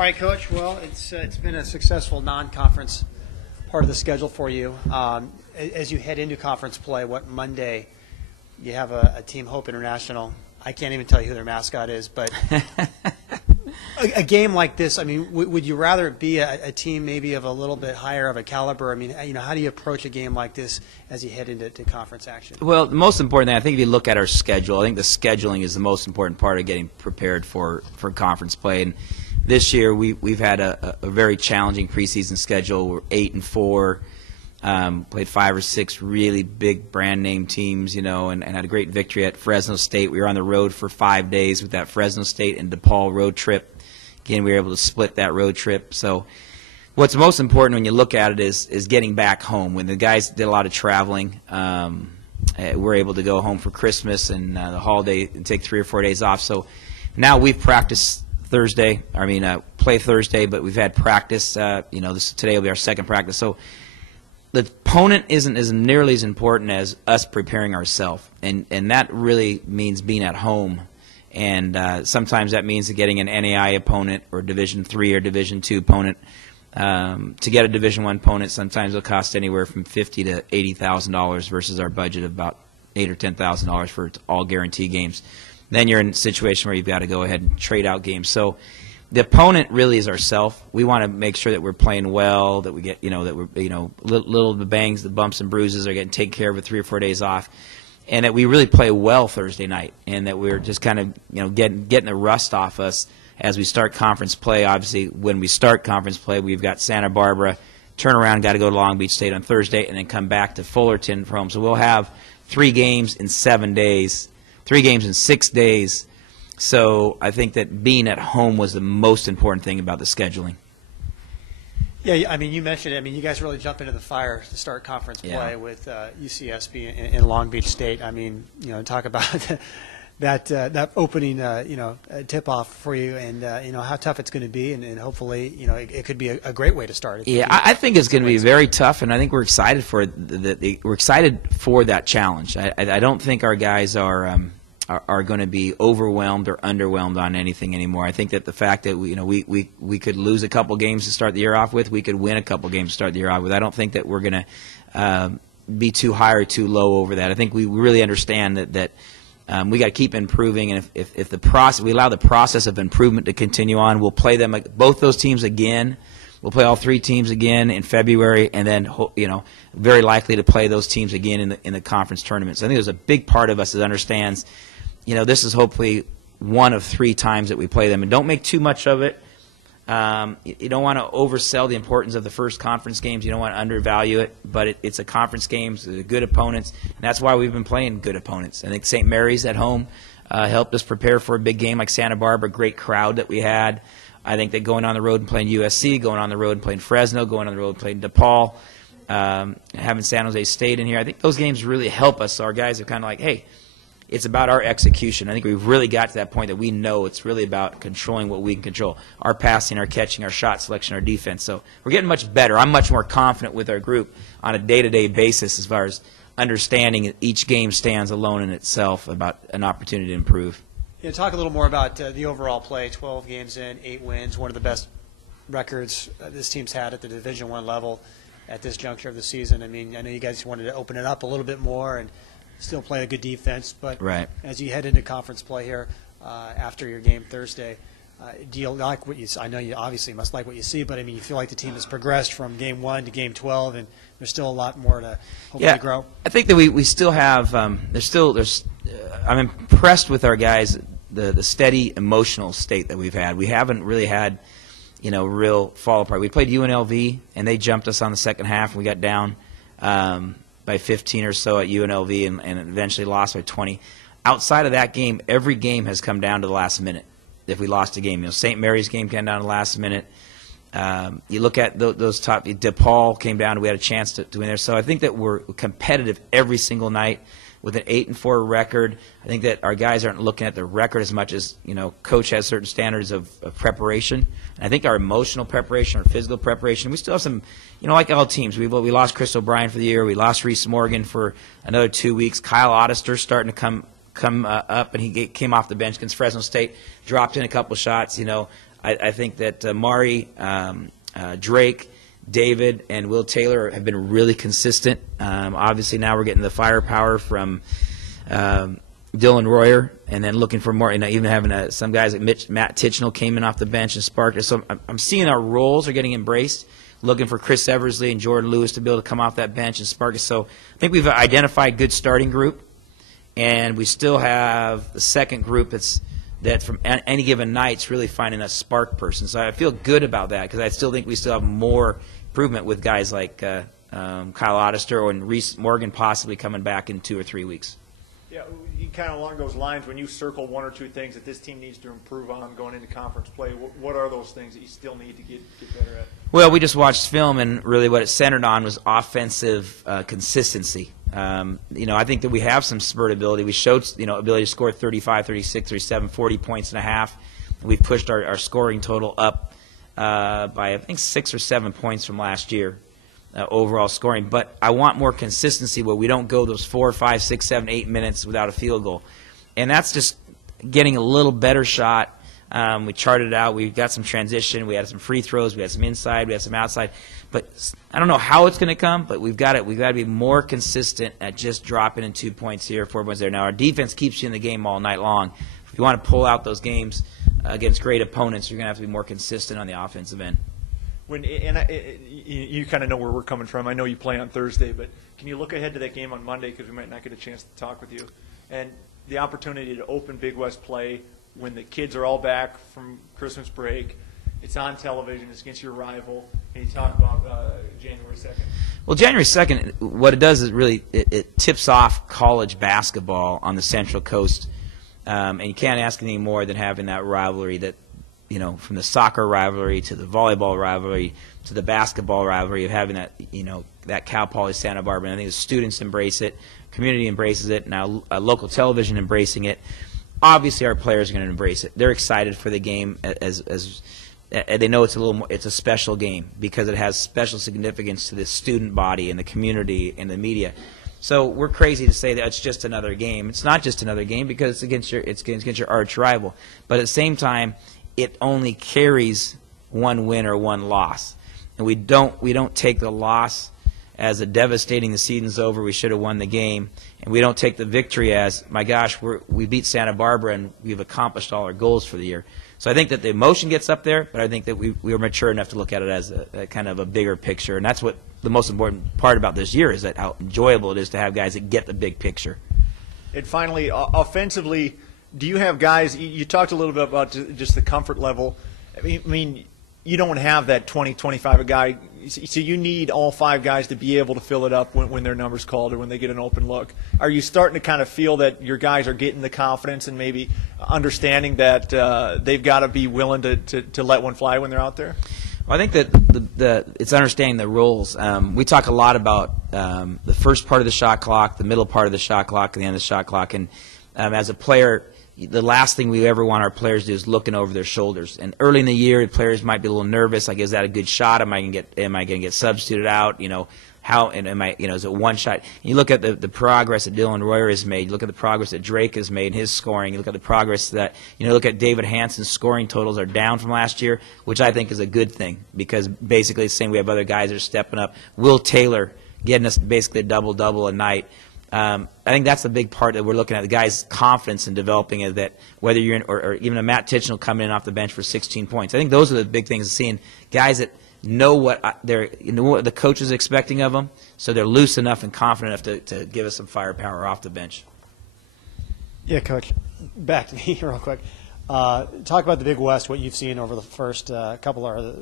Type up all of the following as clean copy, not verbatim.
All right, Coach. Well, it's been a successful non-conference part of the schedule for you. As you head into conference play, what Monday you have a Team Hope International. I can't even tell you who their mascot is, but a game like this, I mean, would you rather it be a team maybe of a little bit higher of a caliber? I mean, how do you approach a game like this as you head into conference action? Well, the most important thing, I think if you look at our schedule, I think the scheduling is the most important part of getting prepared for conference play. And this year we've had a very challenging preseason schedule. We're 8-4. Played 5 or 6 really big brand name teams, and had a great victory at Fresno State. We were on the road for 5 days with that Fresno State and DePaul road trip. Again, we were able to split that road trip. So what's most important when you look at it is getting back home. When the guys did a lot of traveling, we're able to go home for Christmas and the holiday and take 3 or 4 days off. So now we've practiced play Thursday, but we've had practice. Today will be our second practice. So the opponent isn't as nearly as important as us preparing ourselves, and that really means being at home. And sometimes that means getting an NAI opponent or Division III or Division II opponent. To get a Division I opponent, sometimes it'll cost anywhere from $50,000 to $80,000 versus our budget of about $8,000 or $10,000 for all guarantee games. Then you're in a situation where you've got to go ahead and trade out games. So the opponent really is ourself. We want to make sure that we're playing well, that we get, that we're, little the bangs, the bumps and bruises are getting taken care of with 3 or 4 days off, and that we really play well Thursday night, and that we're just kind of, getting the rust off us as we start conference play. Obviously, when we start conference play, we've got Santa Barbara, turn around, got to go to Long Beach State on Thursday, and then come back to Fullerton for home. So we'll have 3 games in 7 days, 3 games in 6 days. So I think that being at home was the most important thing about the scheduling. Yeah, I mean, you mentioned it. I mean, you guys really jumped into the fire to start conference play with UCSB in Long Beach State. I mean, talk about that opening, tip-off for you, and how tough it's going to be, and hopefully, it could be a great way to start it. Yeah, I think it's going to be very tough, and I think we're excited for we're excited for that challenge. I don't think our guys are going to be overwhelmed or underwhelmed on anything anymore. I think that the fact that we could lose a couple games to start the year off with, we could win a couple games to start the year off with. I don't think that we're going to be too high or too low over that. I think we really understand that we got to keep improving, and if the process, we allow the process of improvement to continue on, we'll play them, both those teams again. We'll play all 3 teams again in February, and then very likely to play those teams again in the conference tournament. So I think there's a big part of us that understands. This is hopefully one of 3 times that we play them. And don't make too much of it. You don't want to oversell the importance of the first conference games. You don't want to undervalue it. But it's a conference game. So they're good opponents. And that's why we've been playing good opponents. I think St. Mary's at home helped us prepare for a big game like Santa Barbara, great crowd that we had. I think that going on the road and playing USC, going on the road and playing Fresno, going on the road and playing DePaul, having San Jose State in here, I think those games really help us. So our guys are kind of like, hey, it's about our execution. I think we've really got to that point that we know it's really about controlling what we can control. Our passing, our catching, our shot selection, our defense. So we're getting much better. I'm much more confident with our group on a day-to-day basis as far as understanding that each game stands alone in itself about an opportunity to improve. Yeah, talk a little more about the overall play. 12 games in, 8 wins, one of the best records this team's had at the Division I level at this juncture of the season. I mean, I know you guys wanted to open it up a little bit more and still play a good defense, but as you head into conference play here after your game Thursday, do you like what you see? I know you obviously must like what you see, but I mean, you feel like the team has progressed from game 1 to game 12, and there's still a lot more to hopefully grow. I think that we still have. I'm impressed with our guys, the steady emotional state that we've had. We haven't really had, real fall apart. We played UNLV, and they jumped us on the second half, and we got down by 15 or so at UNLV and eventually lost by 20. Outside of that game, every game has come down to the last minute. If we lost a game, St. Mary's game came down to the last minute. You look at those top. DePaul came down, and we had a chance to win there. So I think that we're competitive every single night with an 8-4 record. I think that our guys aren't looking at the record as much as coach has certain standards of preparation. And I think our emotional preparation, our physical preparation, we still have some. Like all teams, we lost Chris O'Brien for the year. We lost Reese Morgan for another 2 weeks. Kyle Ottister's starting to come up, and he came off the bench against Fresno State, dropped in a couple shots. I think that Mari, Drake, David, and Will Taylor have been really consistent. Obviously, now we're getting the firepower from Dylan Royer, and then looking for more, even having some guys like Matt Tichenal came in off the bench and sparked it. So I'm seeing our roles are getting embraced, looking for Chris Eversley and Jordan Lewis to be able to come off that bench and spark it. So I think we've identified a good starting group, and we still have the second group that from any given night's really finding a spark person. So I feel good about that because I still think we still have more improvement with guys like Kyle Oddister and Reese Morgan possibly coming back in 2 or 3 weeks. Yeah, kind of along those lines, when you circle 1 or 2 things that this team needs to improve on going into conference play, what are those things that you still need to get better at? Well, we just watched film, and really what it centered on was offensive consistency. I think that we have some spurt ability. We showed, ability to score 35, 36, 37, 40 points and a half. We've pushed our scoring total up by, I think, 6 or 7 points from last year. Overall scoring, but I want more consistency where we don't go those 4, 5, 6, 7, 8 minutes without a field goal, and that's just getting a little better shot. We charted it out. We got some transition. We had some free throws. We had some inside. We had some outside. But I don't know how it's going to come. But we've got to be more consistent at just dropping in 2 points here, 4 points there. Now our defense keeps you in the game all night long. If you want to pull out those games against great opponents, you're going to have to be more consistent on the offensive end. You kind of know where we're coming from. I know you play on Thursday, but can you look ahead to that game on Monday, because we might not get a chance to talk with you, and the opportunity to open Big West play when the kids are all back from Christmas break. It's on television. It's against your rival. Can you talk about January 2nd? Well, January 2nd, what it does is really it tips off college basketball on the Central Coast, and you can't ask anything more than having that rivalry that, from the soccer rivalry to the volleyball rivalry to the basketball rivalry, of having that, that Cal Poly Santa Barbara. And I think the students embrace it, community embraces it, now local television embracing it. Obviously, our players are going to embrace it. They're excited for the game as they know it's it's a special game because it has special significance to the student body and the community and the media. So we're crazy to say that it's just another game. It's not just another game because it's against your arch rival. But at the same time, it only carries one win or one loss, and we don't take the loss as a devastating. The season's over. We should have won the game, and we don't take the victory as, my gosh, we beat Santa Barbara and we've accomplished all our goals for the year. So I think that the emotion gets up there, but I think that we are mature enough to look at it as a kind of a bigger picture, and that's what the most important part about this year is, that how enjoyable it is to have guys that get the big picture. And finally, offensively, do you have guys? You talked a little bit about just the comfort level. I mean, you don't have that 20, 25 a guy. So you need all 5 guys to be able to fill it up when their number's called or when they get an open look. Are you starting to kind of feel that your guys are getting the confidence and maybe understanding that they've got to be willing to let one fly when they're out there? Well, I think that it's understanding the roles. We talk a lot about the first part of the shot clock, the middle part of the shot clock, and the end of the shot clock. And as a player, the last thing we ever want our players to do is looking over their shoulders. And early in the year, the players might be a little nervous. Like, is that a good shot? Am I going to get substituted out? Is it one shot? And you look at the progress that Dylan Royer has made. You look at the progress that Drake has made in his scoring. You look at the progress that, look at David Hansen's scoring totals are down from last year, which I think is a good thing, because basically it's saying we have other guys that are stepping up. Will Taylor getting us basically a double-double a night. I think that's the big part that we're looking at, the guy's confidence in developing it, that whether you're in, or even a Matt Tichenal coming in off the bench for 16 points. I think those are the big things, seeing guys that know what what the coach is expecting of them, so they're loose enough and confident enough to give us some firepower off the bench. Yeah, Coach, back to me real quick. Talk about the Big West, what you've seen over the first couple of,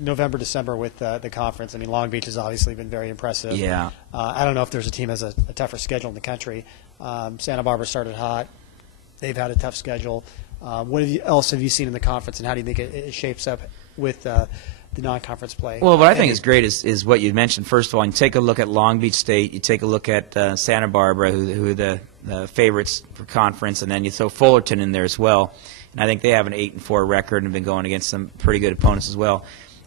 November, December with the conference. I mean, Long Beach has obviously been very impressive. Yeah. I don't know if there's a team that has a tougher schedule in the country. Santa Barbara started hot. They've had a tough schedule. What else have you seen in the conference, and how do you think it shapes up with the non-conference play? Well, what I think is great is what you mentioned. First of all, you take a look at Long Beach State, you take a look at Santa Barbara, who are the favorites for conference, and then you throw Fullerton in there as well. And I think they have an 8-4 record and have been going against some pretty good opponents as well.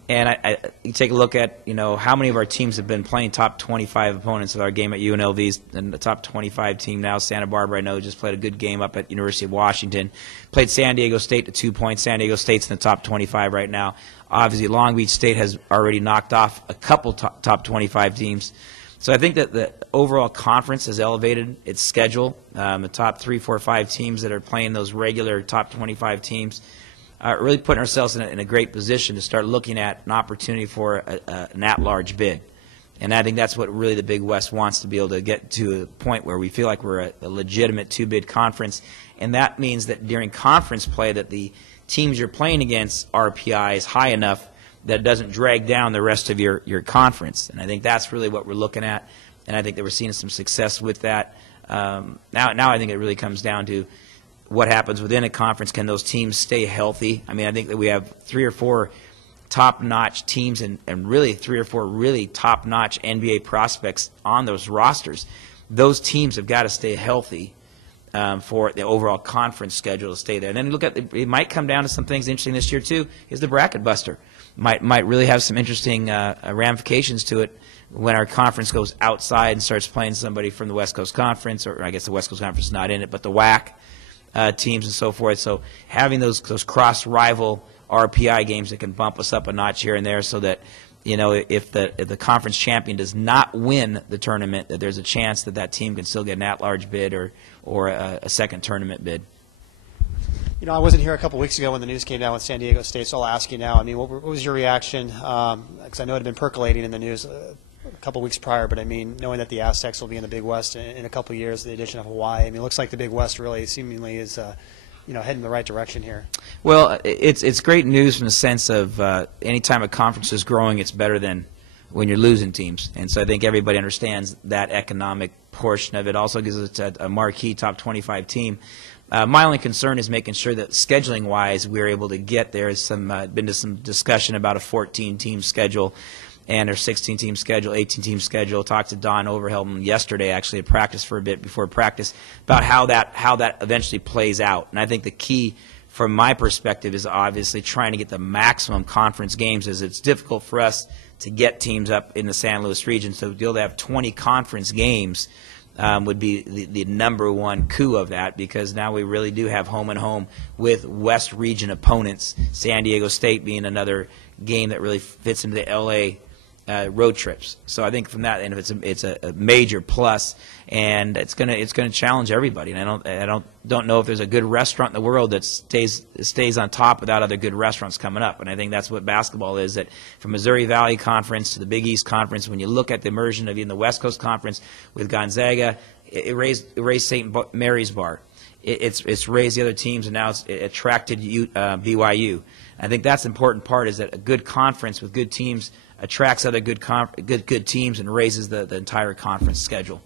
And you take a look at, how many of our teams have been playing top 25 opponents with our game at UNLV's, and the top 25 team now, Santa Barbara, I know, just played a good game up at University of Washington. Played San Diego State to 2 points. San Diego State's in the top 25 right now. Obviously, Long Beach State has already knocked off a couple top 25 teams. So I think that the overall conference has elevated its schedule. The top 3, 4, 5 teams that are playing those regular top 25 teams really putting ourselves in a great position to start looking at an opportunity for an at-large bid. And I think that's what really the Big West wants, to be able to get to a point where we feel like we're a legitimate two-bid conference. And that means that during conference play that the teams you're playing against RPI is high enough that it doesn't drag down the rest of your conference. And I think that's really what we're looking at. And I think that we're seeing some success with that. Now I think it really comes down to what happens within a conference. Can those teams stay healthy? I mean, I think that we have 3 or 4 top-notch teams and really 3 or 4 really top-notch NBA prospects on those rosters. Those teams have got to stay healthy for the overall conference schedule to stay there. And then look at it might come down to some things interesting this year too. Is the bracket buster might really have some interesting ramifications to it when our conference goes outside and starts playing somebody from the West Coast Conference, or I guess the West Coast Conference is not in it, but the WAC. Teams and so forth. So having those cross-rival RPI games that can bump us up a notch here and there, so that if the conference champion does not win the tournament, that there's a chance that team can still get an at-large bid or a second tournament bid. I wasn't here a couple weeks ago when the news came down with San Diego State, so I'll ask you now. I mean, what was your reaction? Because I know it had been percolating in the news a couple weeks prior, but I mean, knowing that the Aztecs will be in the Big West in a couple of years, the addition of Hawaii, I mean, it looks like the Big West really seemingly is, heading in the right direction here. Well, it's great news from the sense of any time a conference is growing, it's better than when you're losing teams. And so I think everybody understands that economic portion of it. Also gives us a marquee top 25 team. My only concern is making sure that scheduling-wise we're able to get there. There's been some discussion about a 14-team schedule and our 16-team schedule, 18-team schedule. Talked to Don Overhelm yesterday, actually, at practice for a bit before practice, about how that eventually plays out. And I think the key, from my perspective, is obviously trying to get the maximum conference games, as it's difficult for us to get teams up in the San Luis region. So to be able to have 20 conference games would be the number one coup of that, because now we really do have home and home with West region opponents, San Diego State being another game that really fits into the L.A. Road trips. So I think from that end, it's a major plus, and it's gonna challenge everybody. And I don't know if there's a good restaurant in the world that stays on top without other good restaurants coming up. And I think that's what basketball is. That from Missouri Valley Conference to the Big East Conference, when you look at the immersion of even the West Coast Conference with Gonzaga, it raised St. Mary's Bar. It's raised the other teams, and now it's attracted BYU. I think that's the important part, is that a good conference with good teams attracts other good teams and raises the entire conference schedule.